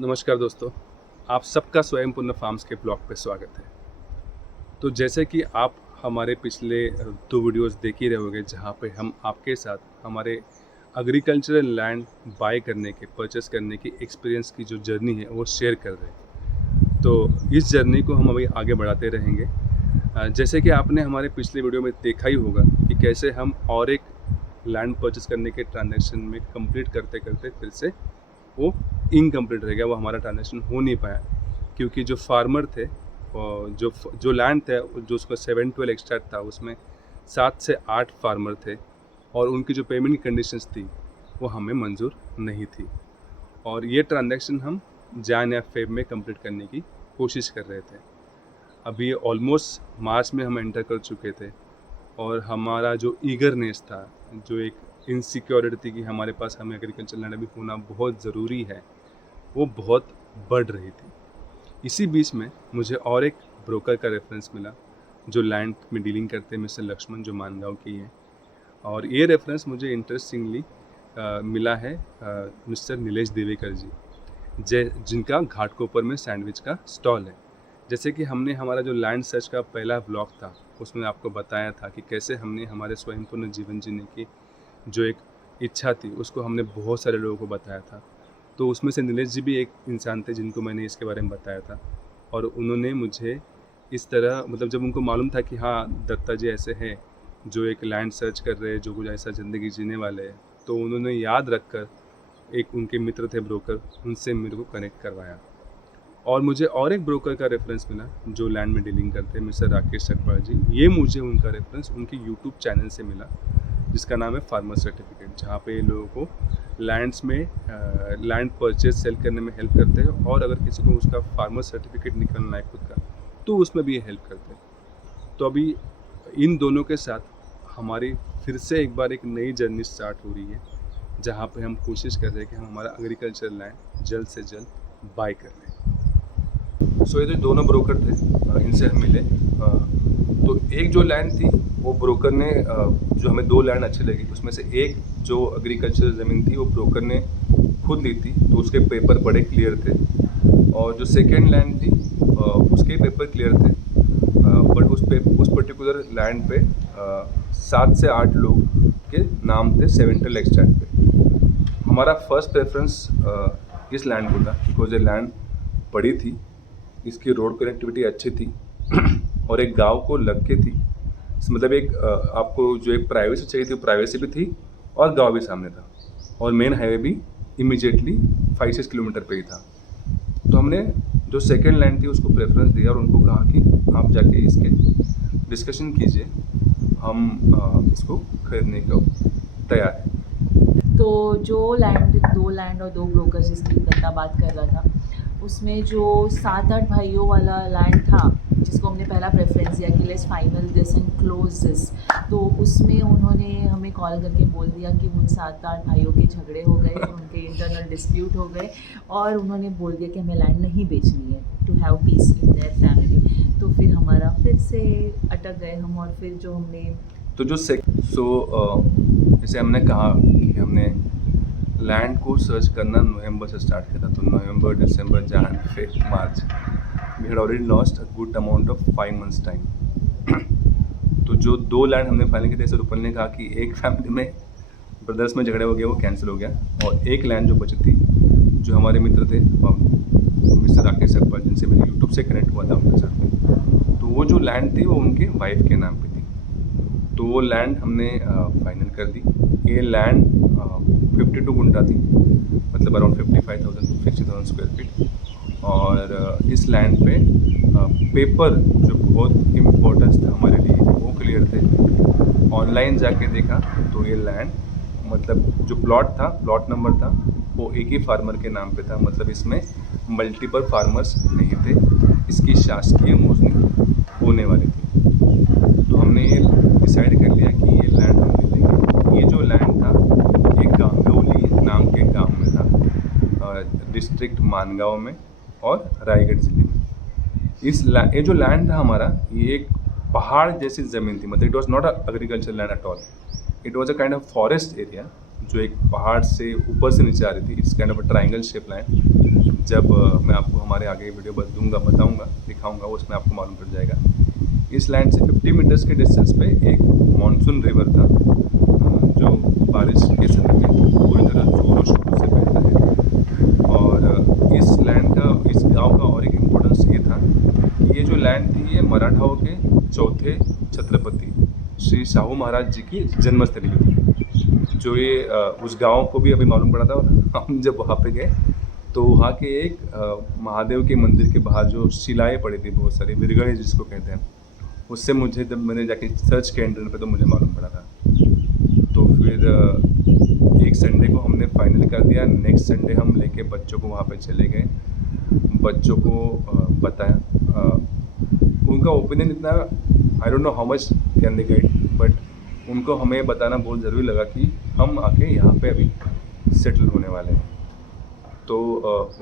नमस्कार दोस्तों, आप सबका स्वयंपूर्ण फार्म्स के ब्लॉग पे स्वागत है। तो जैसे कि आप हमारे पिछले 2 वीडियोज़ देख ही रहे होंगे जहाँ पे हम आपके साथ हमारे एग्रीकल्चरल लैंड बाय करने के, परचेज़ करने की एक्सपीरियंस की जो जर्नी है वो शेयर कर रहे हैं। तो इस जर्नी को हम अभी आगे बढ़ाते रहेंगे। जैसे कि आपने हमारे पिछले वीडियो में देखा ही होगा कि कैसे हम और एक लैंड परचेज़ करने के ट्रांज़ैक्शन में कंप्लीट करते-करते फिर से वो इनकम्प्लीट रह गया, वो हमारा ट्रांज़ैक्शन हो नहीं पाया क्योंकि जो फार्मर थे और जो लैंड था जो उसका 712 एक्सट्रैक्ट था उसमें 7 से 8 फार्मर थे और उनकी जो पेमेंट की कंडीशंस थी वो हमें मंजूर नहीं थी और ये ट्रांज़ैक्शन हम जैन या फेब में कंप्लीट करने की कोशिश कर रहे थे। अभी ऑलमोस्ट मार्च में हम एंटर कर चुके थे और हमारा जो ईगरनेस था, जो एक इनसिक्योरिटी थी कि हमारे पास हमें एग्रीकल्चर लैंड अभी होना बहुत ज़रूरी है, वो बहुत बढ़ रही थी। इसी बीच में मुझे और एक ब्रोकर का रेफरेंस मिला जो लैंड में डीलिंग करते हैं, मिस्टर लक्ष्मण, जो मानगांव की हैं, और ये रेफरेंस मुझे इंटरेस्टिंगली मिला है मिस्टर नीलेश देवेकर जी, जिनका घाटकोपर में सैंडविच का स्टॉल है। जैसे कि हमने हमारा जो लैंड सर्च का पहला ब्लॉग था उसमें आपको बताया था कि कैसे हमने हमारे स्वयंपूर्ण जीवन जीने की जो एक इच्छा थी उसको हमने बहुत सारे लोगों को बताया था। तो उसमें से नीलेश जी भी एक इंसान थे जिनको मैंने इसके बारे में बताया था और उन्होंने मुझे इस तरह, मतलब जब उनको मालूम था कि हाँ दत्ता जी ऐसे हैं जो एक लैंड सर्च कर रहे हैं, जो कुछ ऐसा ज़िंदगी जीने वाले हैं, तो उन्होंने याद रख कर एक उनके मित्र थे ब्रोकर, उनसे मेरे को कनेक्ट करवाया। और मुझे और एक ब्रोकर का रेफरेंस मिला जो लैंड में डीलिंग करते हैं, मिस्टर राकेश सकपाल जी। ये मुझे उनका रेफरेंस उनके यूट्यूब चैनल से मिला जिसका नाम है फार्मर सर्टिफिकेट, जहाँ पे लोगों को लैंड्स में लैंड परचेज सेल करने में हेल्प करते हैं और अगर किसी को उसका फार्मर सर्टिफिकेट निकालना है खुद का तो उसमें भी ये हेल्प करते हैं। तो अभी इन दोनों के साथ हमारी फिर से एक बार एक नई जर्नी स्टार्ट हो रही है जहाँ पे हम कोशिश कर रहे हैं कि हम हमारा एग्रीकल्चर लैंड जल्द से जल्द बाय कर लें। सो ये जो दोनों ब्रोकर थे इनसे हम मिले। तो एक जो लैंड थी वो ब्रोकर ने जो हमें 2 लैंड अच्छी लगी उसमें से एक जो एग्रीकल्चर ज़मीन थी वो ब्रोकर ने खुद ली थी, तो उसके पेपर बड़े क्लियर थे। और जो सेकेंड लैंड थी उसके पेपर क्लियर थे, बट उस पर्टिकुलर लैंड पे 7 से 8 लोग के नाम थे 712 एक्सट्रैक्ट पे। हमारा फर्स्ट प्रेफरेंस इस लैंड को था बिकॉज ये लैंड बड़ी थी, इसकी रोड कनेक्टिविटी अच्छी थी और एक गांव को लग के थी, मतलब एक आपको जो एक प्राइवेसी चाहिए थी प्राइवेसी भी थी और गांव भी सामने था और मेन हाईवे भी इमीडिएटली 5-6 किलोमीटर पे ही था। तो हमने जो सेकेंड लैंड थी उसको प्रेफरेंस दिया और उनको कहा कि आप जाके इसके डिस्कशन कीजिए, हम इसको खरीदने को तैयार हैं। तो जो दो लैंड और 2 ब्रोकर जिसकी दत्ता बात कर रहा था, उसमें जो 7-8 भाइयों वाला लैंड था जिसको हमने पहला प्रेफरेंस दिया कि let's final this and close this, तो उसमें उन्होंने हमें कॉल करके बोल दिया कि उन 7-8 भाइयों के झगड़े हो गए, उनके इंटरनल डिस्प्यूट हो गए और उन्होंने बोल दिया कि हमें लैंड नहीं बेचनी है to have peace in their family. तो फिर हमारा फिर से अटक गए हम और फिर जो हमने तो जो जैसे हमने कहा कि हमने लैंड को सर्च करना नवंबर से स्टार्ट किया था, तो November, December, Jan, Feb, March, we had already lost a good amount of 5 months time. तो जो 2 लैंड हमने फाइनल किए थे, जैसे रूपल ने कहा कि एक फैमिली में ब्रदर्स में झगड़े हो गए, वो कैंसिल हो गया और एक लैंड जो बची थी, जो हमारे मित्र थे मिस्टर राकेश सकपाल जिनसे मेरे यूट्यूब से कनेक्ट हुआ था उनके साथ में, तो वो जो लैंड थी वो उनके वाइफ के नाम पे थी, तो वो लैंड हमने फाइनल कर दी। ये लैंड 52 गुंटा थी, मतलब अराउंड 55,000 to 60,000 स्क्वायर फीट। और इस लैंड पे पेपर जो बहुत इम्पोर्टेंस था हमारे लिए वो क्लियर थे। ऑनलाइन जाके देखा तो ये लैंड, मतलब जो प्लॉट था, प्लॉट नंबर था, वो एक ही फार्मर के नाम पे था, मतलब इसमें मल्टीपल फार्मर्स नहीं थे, इसकी शासकीय मोजनी होने वाली थी। तो हमने ये डिसाइड कर लिया कि ये लैंड हम ले लेंगे। ये जो लैंड था ये गांगौली नाम के गांव में था, डिस्ट्रिक्ट मानगांव में और रायगढ़ ज़िले में। ये जो लैंड था हमारा, ये एक पहाड़ जैसी ज़मीन थी, मतलब it was not a agriculture land at all, it was a kind of forest area जो एक पहाड़ से ऊपर से नीचे आ रही थी, it's kind of a triangle shape land. जब मैं आपको हमारे आगे वीडियो बताऊंगा, दिखाऊंगा, उसमें आपको मालूम पड़ जाएगा। इस लैंड से 50 मीटर्स के डिस्टेंस पे एक मॉनसून रिवर था, जो बारिश के समय में पूरी तरह जोरों शोरों से बहता है। और इस गांव का और एक इम्पोर्टेंस ये था कि ये जो लैंड थी, ये मराठाओं के चौथे छत्रपति श्री शाहू महाराज जी की जन्मस्थली भी थी। जो ये उस गांव को भी अभी मालूम पड़ा था, और हम जब वहाँ पे गए तो वहाँ के एक महादेव के मंदिर के बाहर जो शिलाएँ पड़ी थी, बहुत सारी विरगड़े जिसको कहते हैं, उससे मुझे जब मैंने जाके सर्च किया इंटरनेट पे तो मुझे मालूम पड़ा था। तो फिर एक संडे को हमने फाइनल कर दिया। नेक्स्ट संडे हम लेके बच्चों को वहाँ पे चले गए, बच्चों को बताया। उनका ओपिनियन इतना, I don't know how much can they guide, but उनको हमें बताना बहुत ज़रूरी लगा कि हम आके यहाँ पे अभी सेटल होने वाले हैं। तो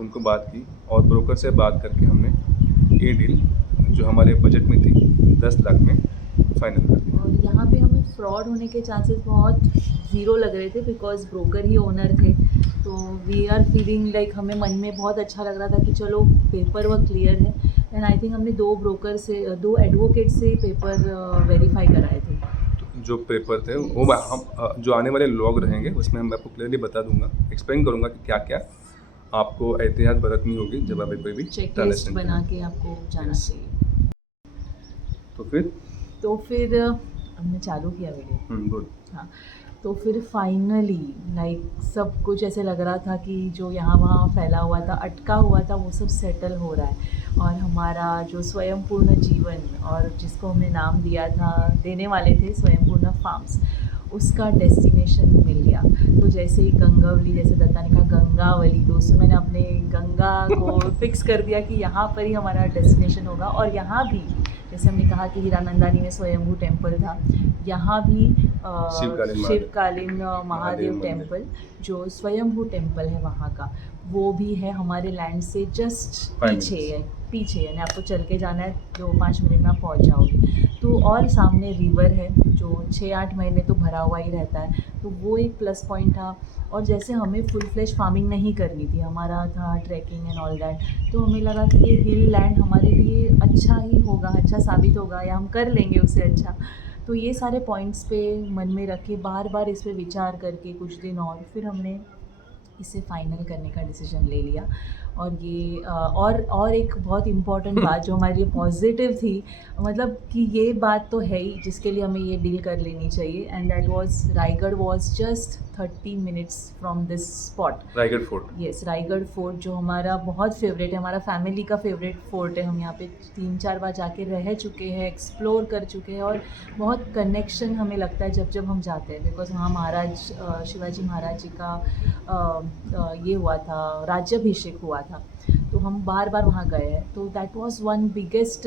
उनको बात की और ब्रोकर से बात करके हमने ये डील जो हमारे बजट में थी 10 लाख में फाइनल कर दिया। और यहाँ पे हमें फ्रॉड होने के चांसेस बहुत ज़ीरो लग रहे थे, बिकॉज ब्रोकर ही ओनर थे। तो वी आर फीलिंग लाइक, हमें मन में बहुत अच्छा लग रहा था कि चलो पेपर वर्क क्लियर है। एंड आई थिंक हमने 2 एडवोकेट से पेपर वेरीफाई कराए थे। जो पेपर थे वो हम जो आने वाले लॉग रहेंगे उसमें हम आपको क्लियरली बता दूंगा, एक्सप्लेन करूंगा कि क्या क्या आपको एहतियात बरतनी होगी जब आप कोई भी चेक लिस्ट ट्रांजेक्शन बना के आपको जाना Yes. चाहिए। तो फिर हमने चालू किया वीडियो। गुड। हाँ, तो फिर फाइनली लाइक सब कुछ ऐसे लग रहा था कि जो यहाँ वहाँ फैला हुआ था, अटका हुआ था, वो सब सेटल हो रहा है। और हमारा जो स्वयंपूर्ण जीवन, और जिसको हमने नाम दिया था, देने वाले थे स्वयंपूर्ण फार्म्स, उसका डेस्टिनेशन मिल गया। तो जैसे ही गंगावली, जैसे दत्ता ने कहा गंगावली, तो उसमें मैंने अपने गंगा को फिक्स कर दिया कि यहाँ पर ही हमारा डेस्टिनेशन होगा। और यहाँ भी जैसे हमने कहा कि हीरानंदानी में स्वयंभू टेम्पल था, यहाँ भी शिवकालीन महादेव टेम्पल, जो स्वयंभू टेम्पल है वहाँ का, वो भी है हमारे लैंड से जस्ट पीछे, यानी आपको चल के जाना है, 2-5 मिनट में आप पहुँच जाओगे। तो और सामने रिवर है जो 6-8 महीने तो भरा हुआ ही रहता है, तो वो एक प्लस पॉइंट था। और जैसे हमें फुल फ्लेश फार्मिंग नहीं करनी थी, हमारा था ट्रैकिंग एंड ऑल दैट, तो हमें लगा कि ये हिल लैंड हमारे लिए अच्छा ही होगा, अच्छा साबित होगा, या हम कर लेंगे उससे अच्छा। तो ये सारे पॉइंट्स पे मन में रखे, बार बार इस पे विचार करके कुछ दिन, और फिर हमने इसे फाइनल करने का डिसीजन ले लिया। और ये और एक बहुत इम्पॉर्टेंट बात जो हमारे लिए पॉजिटिव थी, मतलब कि ये बात तो है ही जिसके लिए हमें ये डील कर लेनी चाहिए, and that was Raigarh was just 30 minutes from this spot. Raigarh fort, yes, Raigarh fort जो हमारा बहुत फेवरेट है, हमारा फैमिली का फेवरेट फोर्ट है। हम यहाँ पे 3-4 बार जाके रह चुके हैं, एक्सप्लोर कर चुके हैं, और बहुत कनेक्शन हमें लगता है जब जब हम जाते हैं, बिकॉज वहाँ शिवाजी महाराज जी का ये हुआ था, राज्याभिषेक हुआ था, तो हम बार बार वहाँ गए हैं। तो that was one biggest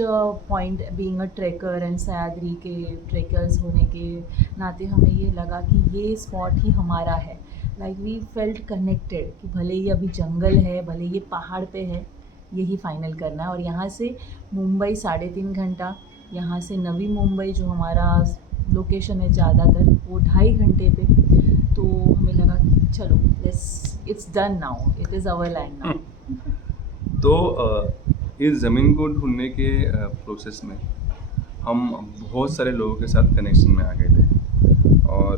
point, being a tracker and Sahyadri के ट्रैकर्स होने के नाते हमें ये लगा कि ये स्पॉट ही हमारा है। लाइक वी फेल्ट कनेक्टेड कि भले ही अभी जंगल है, भले ये पहाड़ पे है, यही फाइनल करना है। और यहाँ से मुंबई 3.5 घंटा, यहाँ से नवी मुंबई जो हमारा लोकेशन है ज़्यादातर, वो 2.5 घंटे पे। तो हमें लगा चलो it's done now, it is our land now. तो इस ज़मीन को ढूंढने के प्रोसेस में हम बहुत सारे लोगों के साथ कनेक्शन में आ गए थे। और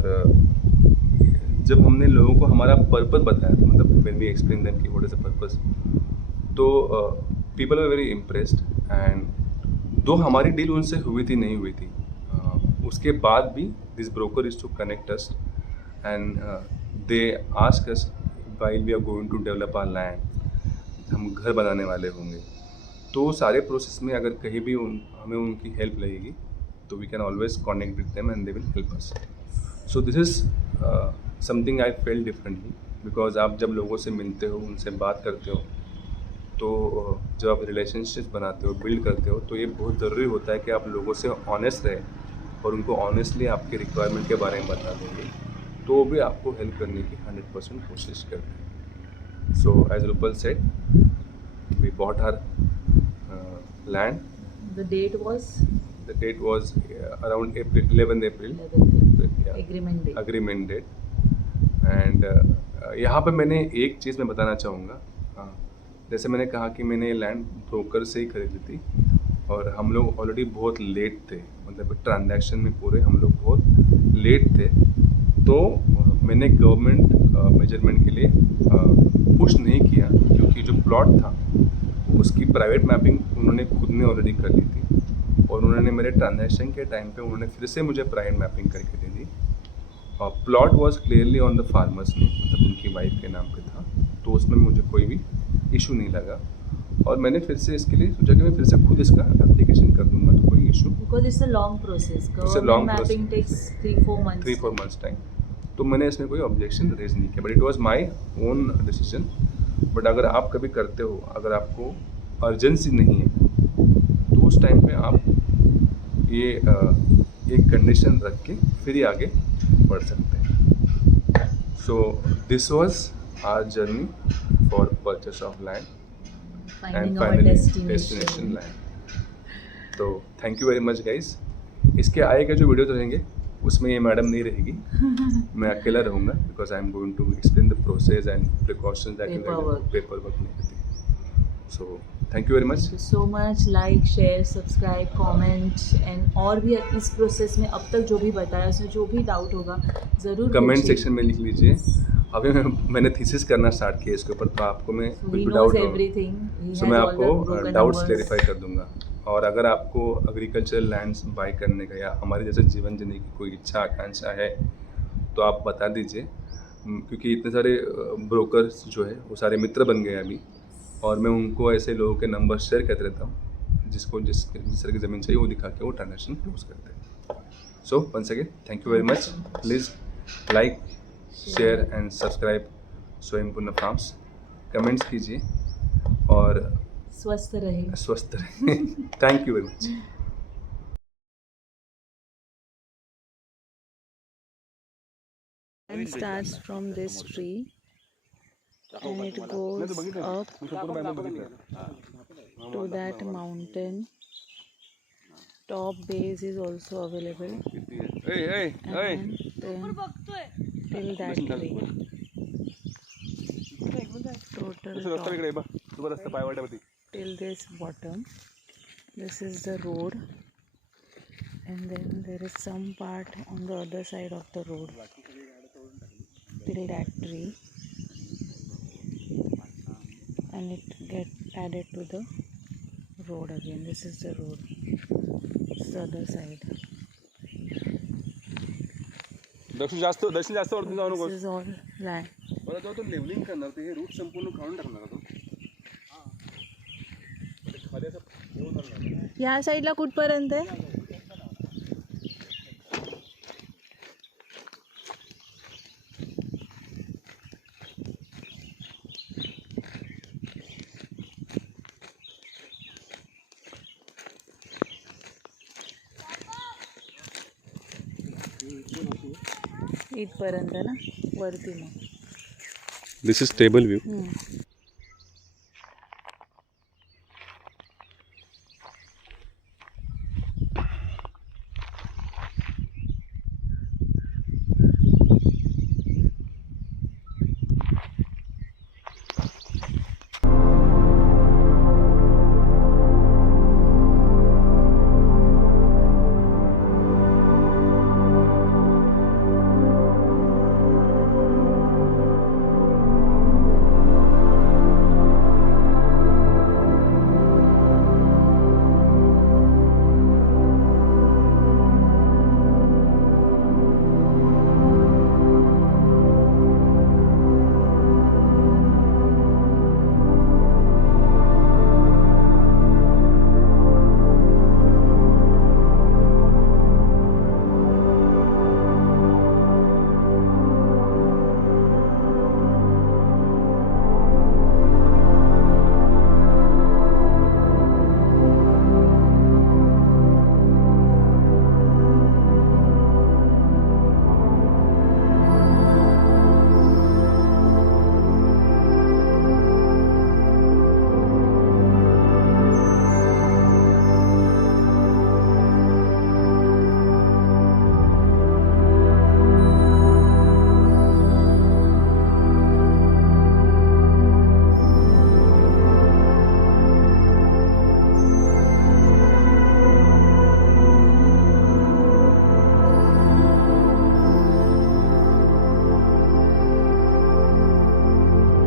जब हमने लोगों को हमारा पर्पस बताया था, मतलब व्हेन वी एक्सप्लेन देम कि व्हाट इज़ द पर्पस, तो people are very impressed. And दो हमारी डील उनसे हुई थी नहीं हुई थी, उसके बाद भी this broker is to connect us, and they ask us while we are going to develop our land, हम घर बनाने वाले होंगे, तो सारे प्रोसेस में अगर कहीं भी हमें उनकी हेल्प लगेगी तो we can always contact with them and they will help us. So this is something I fell differently, because आप जब लोगों से मिलते हो, उनसे बात करते हो, तो जब आप रिलेशनशिप बनाते हो, बिल्ड करते हो, तो ये बहुत ज़रूरी होता है कि आप लोगों से ऑनेस्ट रहे और उनको ऑनेस्टली आपके रिक्वायरमेंट के बारे में बता देंगे, तो वो भी आपको हेल्प करने की 100% कोशिश करते हैं। So as Rupal said, we bought our land. The date was around 11th April. agreement date. Agreement date. And यहाँ पे मैंने एक चीज़ मैं बताना चाहूँगा। जैसे मैंने कहा कि मैंने लैंड ब्रोकर से ही खरीदी थी और हम लोग ऑलरेडी बहुत लेट थे, मतलब ट्रांजैक्शन में पूरे हम लोग बहुत लेट थे। तो मैंने गवर्नमेंट मेजरमेंट के लिए पुश नहीं किया, क्योंकि जो प्लॉट था उसकी प्राइवेट मैपिंग उन्होंने खुद ने ऑलरेडी कर ली थी और उन्होंने मेरे ट्रांजैक्शन के टाइम पे उन्होंने फिर से मुझे प्राइवेट मैपिंग करके दे दी। और plot was clearly on the farmers name, मतलब उनकी वाइफ के नाम पे था, तो उसमें मुझे कोई भी इशू नहीं लगा। और मैंने फिर से इसके लिए सोचा कि मैं फिर से खुद इसका एप्लीकेशन कर दूंगा, तो कोई issue. Because it's a long process. It's a long Government mapping process. takes 3-4 months. 3-4 months time, तो मैंने इसमें कोई ऑब्जेक्शन रेज नहीं किया, but it was my own decision. But अगर आप कभी करते हो, अगर आपको अर्जेंसी नहीं है, तो उस टाइम पे आप ये एक कंडीशन रख के फिर ही आगे बढ़ सकते हैं। So this was our journey for purchase of land and Finding our finally destination. Destination land. तो thank you very much guys. इसके आगे के जो वीडियोज रहेंगे उसमें ये मैडम नहीं रहेगी, मैं अकेला रहूँगा, because I am going to explain the process and precautions that Paperwork. Paperwork नहीं होती। So thank you very much. Thank you so much. Like, share, subscribe, comment and और भी इस प्रोसेस में अब तक जो भी बताया उसमें जो भी डाउट होगा ज़रूर कमेंट पूछिए. सेक्शन में लिख लीजिए। अभी मैंने थीसिस करना स्टार्ट किया इसके ऊपर, तो आपको मैं So कुछ he भी knows डाउट हो everything. He सो has मैं all the आपको broken डाउट्स numbers. क्लेरिफाई कर दूंगा। और अगर आपको एग्रीकल्चरल लैंड्स बाय करने का या हमारे जैसे जीवन जीने की कोई इच्छा आकांक्षा है, तो आप बता दीजिए, क्योंकि इतने सारे ब्रोकर्स जो है वो सारे मित्र बन गए अभी, और मैं उनको ऐसे लोगों के नंबर शेयर करते रहता हूँ जिसको जिस तरह की ज़मीन चाहिए वो दिखा के वो ट्रांजेक्शन क्लोज करते हैं। So once again thank you very much. Please like, share and subscribe Swayampurna farms. Comments कीजिए और स्वस्थ रहे. स्वस्थ रहें। Thank you very much. And starts from this tree and it goes up to that mountain. Top base is also available and then till that tree. Total top till this bottom. This is the road and then there is some part on the other side of the road till that tree, and it get added to the road again. This is the road. This is the other side. दक्षिण जास्त वरती जाऊ This नकोस. is all land. मला जेव्हा तो levelling करणार ते हे रूट संपूर्ण काढून टाकणार तो. खाली असं हे होणार नाही. या साईडला कुठपर्यंत आहे? इथपर्यंत ना वरती मग. This is table view.